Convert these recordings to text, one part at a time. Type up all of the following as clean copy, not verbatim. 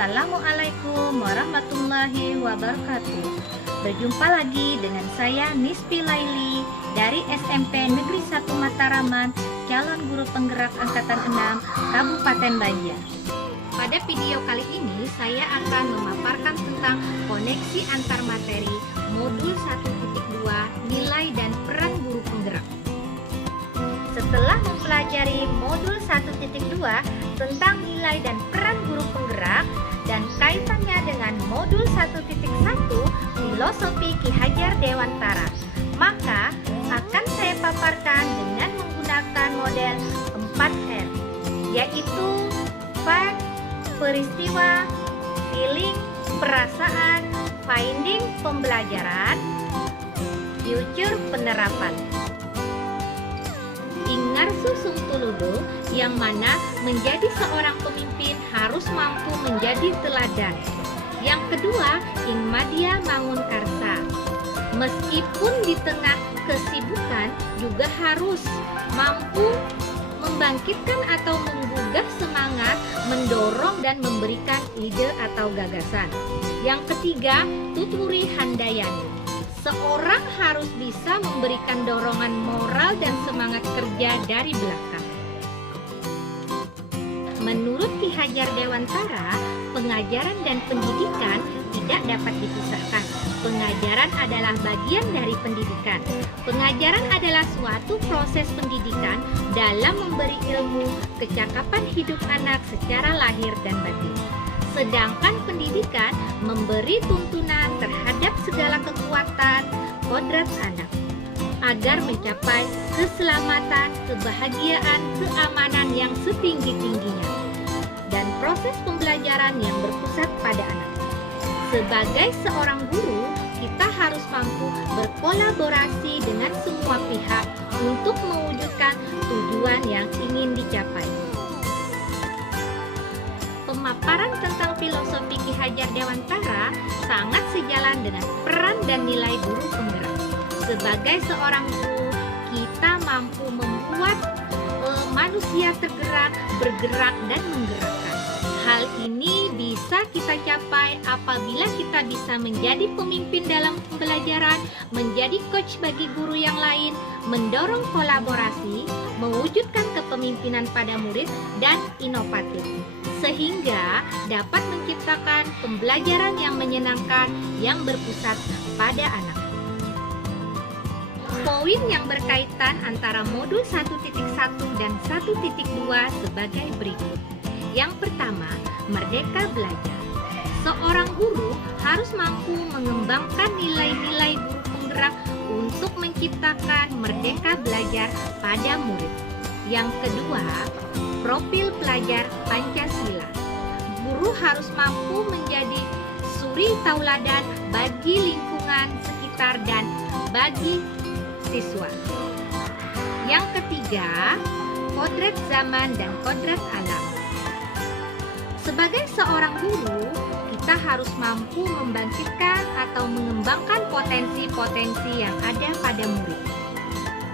Assalamualaikum warahmatullahi wabarakatuh. Berjumpa lagi dengan saya Nispi Laili dari SMP Negeri 1 Mataraman, calon guru penggerak angkatan 6 Kabupaten Banjar. Pada video kali ini saya akan memaparkan tentang koneksi antar materi modul 1.2 nilai dan peran guru penggerak. Setelah mempelajari modul 1.2 tentang nilai dan peran guru penggerak dan kaitannya dengan modul 1.1 filosofi Ki Hajar Dewantara, maka akan saya paparkan dengan menggunakan model 4R, yaitu fact, peristiwa, feeling, perasaan, finding, pembelajaran, future, penerapan. Ingarsu Sungtuludo, yang mana menjadi seorang pemimpin harus mampu menjadi teladan. Yang kedua, Ingmadia Mangunkarsa. Meskipun di tengah kesibukan juga harus mampu membangkitkan atau menggugah semangat, mendorong dan memberikan ide atau gagasan. Yang ketiga, Tuturi Handayani. Seorang harus bisa memberikan dorongan moral dan semangat kerja dari belakang. Menurut Ki Hajar Dewantara, pengajaran dan pendidikan tidak dapat dipisahkan. Pengajaran adalah bagian dari pendidikan. Pengajaran adalah suatu proses pendidikan dalam memberi ilmu, kecakapan hidup anak secara lahir dan batin. Sedangkan pendidikan memberi tuntunan terhadap segala kekuatan kodrat anak agar mencapai keselamatan, kebahagiaan, keamanan yang setinggi-tingginya, dan proses pembelajaran yang berpusat pada anak. Sebagai seorang guru, kita harus mampu berkolaborasi dengan semua pihak untuk mewujudkan tujuan yang ingin dicapai. Pemaparan tentang filosofi Ki Hajar Dewantara sangat sejalan dengan peran dan nilai guru penggerak. Sebagai seorang guru, kita mampu membuat manusia tergerak, bergerak, dan menggerakkan. Hal ini bisa kita capai apabila kita bisa menjadi pemimpin dalam pembelajaran, menjadi coach bagi guru yang lain, mendorong kolaborasi, mewujudkan kepemimpinan pada murid, dan inovatif, sehingga dapat menciptakan pembelajaran yang menyenangkan yang berpusat pada anak. Poin yang berkaitan antara modul 1.1 dan 1.2 sebagai berikut. Yang pertama, merdeka belajar. Seorang guru harus mampu mengembangkan nilai-nilai guru penggerak untuk menciptakan merdeka belajar pada murid. Yang kedua, profil pelajar Pancasila. Guru harus mampu menjadi suri tauladan bagi lingkungan sekitar dan bagi siswa. Yang ketiga, kodrat zaman dan kodrat alam. Sebagai seorang guru, kita harus mampu membangkitkan atau mengembangkan potensi-potensi yang ada pada murid.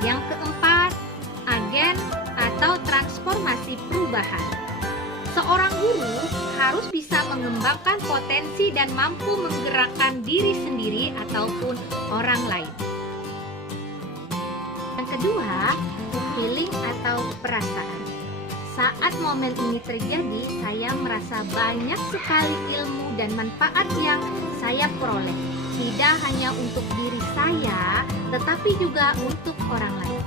Yang keempat, agen atau transformasi perubahan. Seorang guru harus bisa mengembangkan potensi dan mampu menggerakkan diri sendiri ataupun orang lain. Yang kedua, feeling atau perasaan. Saat momen ini terjadi, saya merasa banyak sekali ilmu dan manfaat yang saya peroleh. Tidak hanya untuk diri saya, tetapi juga untuk orang lain.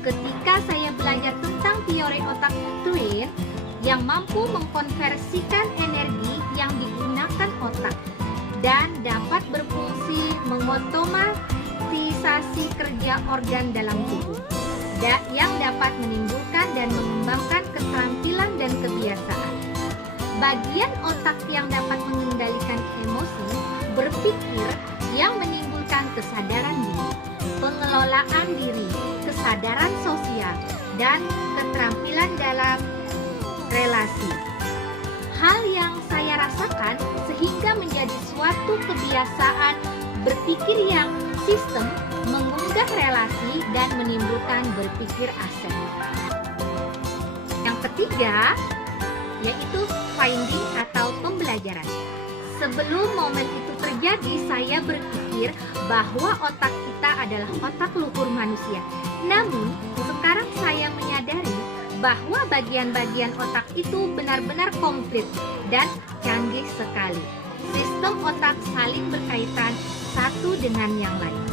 Ketika saya belajar tentang teori otak twin yang mampu mengkonversikan energi yang digunakan otak dan dapat berfungsi mengotomatisasi kerja organ dalam tubuh, yang dapat menimbulkan dan mengembangkan keterampilan dan kebiasaan. Bagian otak yang dapat mengendalikan emosi, berpikir, yang menimbulkan kesadaran diri, pengelolaan diri, kesadaran sosial, dan keterampilan dalam relasi. Hal yang saya rasakan sehingga menjadi suatu kebiasaan berpikir yang sistem, mengunggah relasi, dan menimbulkan berpikir aset. Yang ketiga, yaitu finding atau pembelajaran. Sebelum momen itu terjadi, saya berpikir bahwa otak kita adalah otak luhur manusia. Namun, sekarang saya menyadari bahwa bagian-bagian otak itu benar-benar komplit dan canggih sekali. Sistem otak saling berkaitan satu dengan yang lain.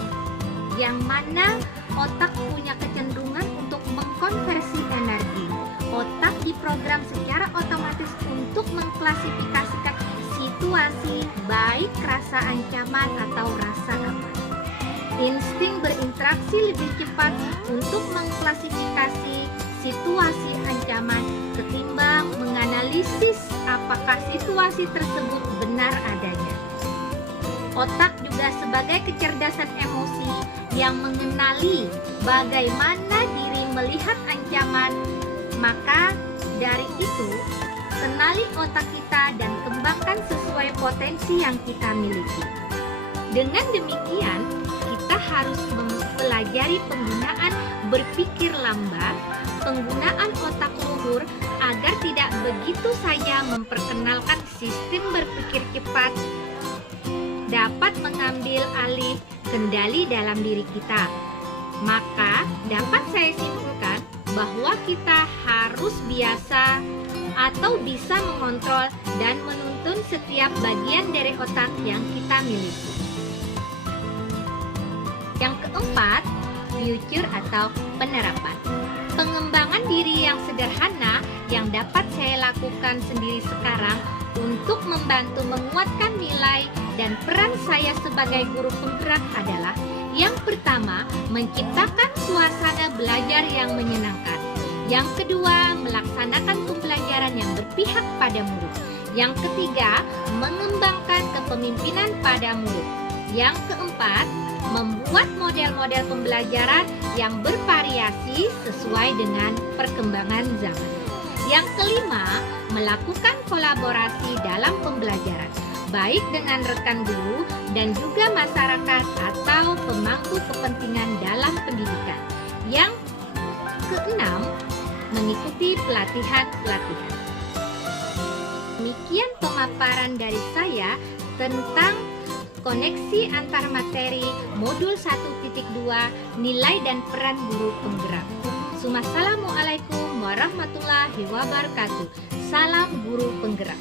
Yang mana otak punya kecenderungan untuk mengkonversi energi. Otak diprogram secara otomatis untuk mengklasifikasikan situasi, baik rasa ancaman atau rasa aman. Insting berinteraksi lebih cepat untuk mengklasifikasi situasi ancaman ketimbang menganalisis apakah situasi tersebut benar adanya. Otak juga sebagai kecerdasan emosi yang mengenali bagaimana diri melihat ancaman. Maka dari itu, kenali otak kita dan kembangkan sesuai potensi yang kita miliki. Dengan demikian, kita harus mempelajari penggunaan berpikir lambat, penggunaan otak luhur agar tidak begitu saja memperkenalkan sistem berpikir cepat dapat mengambil alih kendali dalam diri kita. Maka dapat saya simpulkan bahwa kita harus biasa atau bisa mengontrol dan menuntun setiap bagian dari otak yang kita miliki. Yang keempat, future atau penerapan. Pengembangan diri yang sederhana yang dapat saya lakukan sendiri sekarang untuk membantu menguatkan nilai dan peran saya sebagai guru penggerak adalah: yang pertama, menciptakan suasana belajar yang menyenangkan. Yang kedua, melaksanakan pembelajaran yang berpihak pada murid. Yang ketiga, mengembangkan kepemimpinan pada murid. Yang keempat, membuat model-model pembelajaran yang bervariasi sesuai dengan perkembangan zaman. Yang kelima, melakukan kolaborasi dalam pembelajaran, baik dengan rekan guru dan juga masyarakat atau pemangku kepentingan dalam pendidikan. Yang keenam, mengikuti pelatihan-pelatihan. Demikian pemaparan dari saya tentang koneksi antar materi modul 1.2 nilai dan peran guru penggerak. Assalamualaikum warahmatullahi wabarakatuh. Salam guru penggerak.